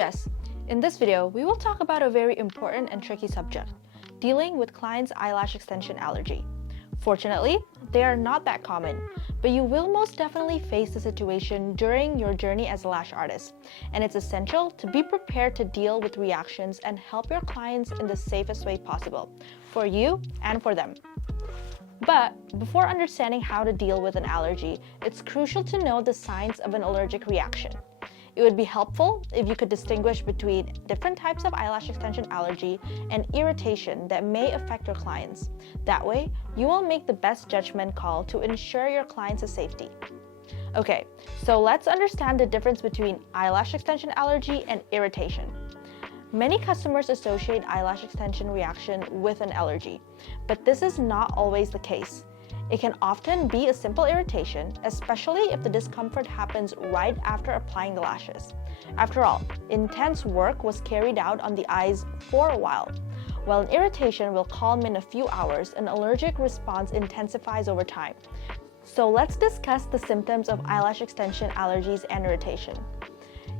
Jess. In this video, we will talk about a very important and tricky subject, dealing with clients' eyelash extension allergy. Fortunately, they are not that common, but you will most definitely face the situation during your journey as a lash artist, and it's essential to be prepared to deal with reactions and help your clients in the safest way possible, for you and for them. But before understanding how to deal with an allergy, it's crucial to know the signs of an allergic reaction. It would be helpful if you could distinguish between different types of eyelash extension allergy and irritation that may affect your clients. That way, you will make the best judgment call to ensure your clients' safety. Okay, so let's understand the difference between eyelash extension allergy and irritation. Many customers associate eyelash extension reaction with an allergy, but this is not always the case. It can often be a simple irritation, especially if the discomfort happens right after applying the lashes. After all, intense work was carried out on the eyes for a while. While an irritation will calm in a few hours, an allergic response intensifies over time. So let's discuss the symptoms of eyelash extension allergies and irritation.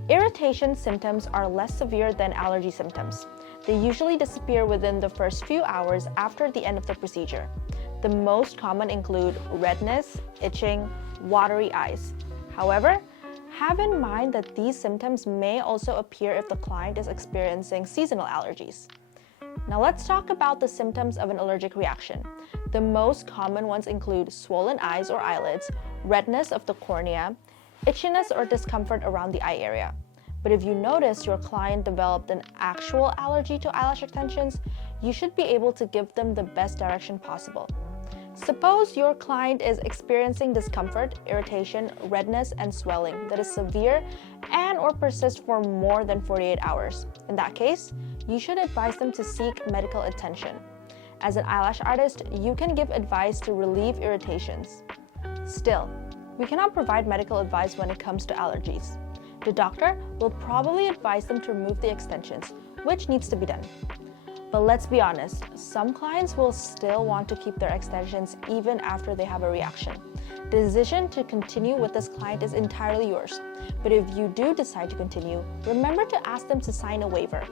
Irritation symptoms are less severe than allergy symptoms. They usually disappear within the first few hours after the end of the procedure. The most common include redness, itching, watery eyes. However, have in mind that these symptoms may also appear if the client is experiencing seasonal allergies. Now let's talk about the symptoms of an allergic reaction. The most common ones include swollen eyes or eyelids, redness of the cornea, itchiness or discomfort around the eye area. But if you notice your client developed an actual allergy to eyelash extensions, you should be able to give them the best direction possible. Suppose your client is experiencing discomfort, irritation, redness, and swelling that is severe and/or persists for more than 48 hours. In that case, you should advise them to seek medical attention. As an eyelash artist, you can give advice to relieve irritations. Still, we cannot provide medical advice when it comes to allergies. The doctor will probably advise them to remove the extensions, which needs to be done. But let's be honest, some clients will still want to keep their extensions even after they have a reaction. The decision to continue with this client is entirely yours. But if you do decide to continue, remember to ask them to sign a waiver.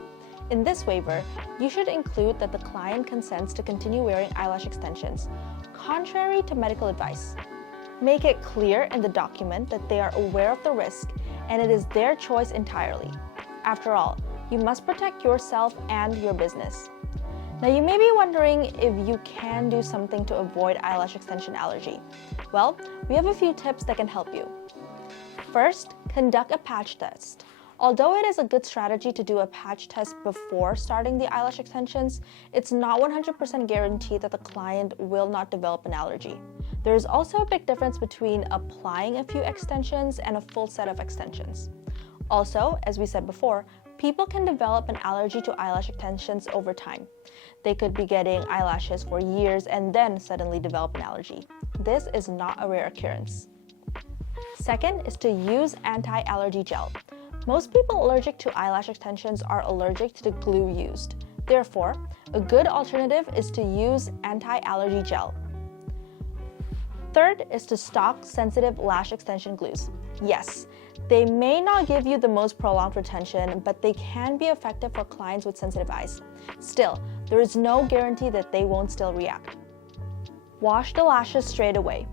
In this waiver, you should include that the client consents to continue wearing eyelash extensions, contrary to medical advice. Make it clear in the document that they are aware of the risk and it is their choice entirely. After all, you must protect yourself and your business. Now you may be wondering if you can do something to avoid eyelash extension allergy. Well, we have a few tips that can help you. First, conduct a patch test. Although it is a good strategy to do a patch test before starting the eyelash extensions, it's not 100% guaranteed that the client will not develop an allergy. There is also a big difference between applying a few extensions and a full set of extensions. Also, as we said before, people can develop an allergy to eyelash extensions over time. They could be getting eyelashes for years and then suddenly develop an allergy. This is not a rare occurrence. Second is to use anti-allergy gel. Most people allergic to eyelash extensions are allergic to the glue used. Therefore, a good alternative is to use anti-allergy gel. Third is to stock sensitive lash extension glues. Yes, they may not give you the most prolonged retention, but they can be effective for clients with sensitive eyes. Still, there is no guarantee that they won't still react. Wash the lashes straight away.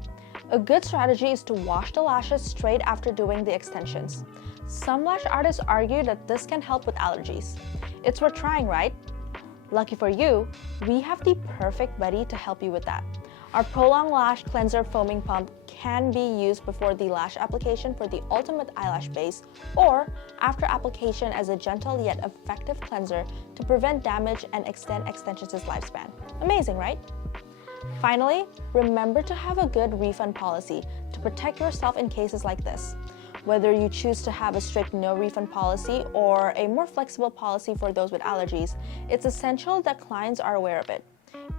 A good strategy is to wash the lashes straight after doing the extensions. Some lash artists argue that this can help with allergies. It's worth trying, right? Lucky for you, we have the perfect buddy to help you with that. Our Prolong Lash Cleanser Foaming Pump can be used before the lash application for the ultimate eyelash base or after application as a gentle yet effective cleanser to prevent damage and extend extensions' lifespan. Amazing, right? Finally, remember to have a good refund policy to protect yourself in cases like this. Whether you choose to have a strict no refund policy or a more flexible policy for those with allergies, it's essential that clients are aware of it.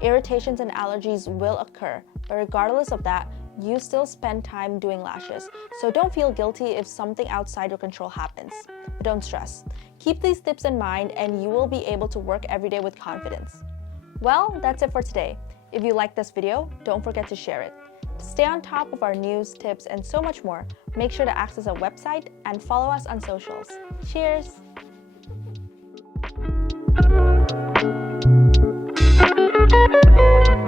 Irritations and allergies will occur, but regardless of that, you still spend time doing lashes, so don't feel guilty if something outside your control happens. But don't stress. Keep these tips in mind and you will be able to work every day with confidence. Well, that's it for today. If you like this video, don't forget to share it. To stay on top of our news, tips, and so much more, make sure to access our website and follow us on socials. Cheers! you.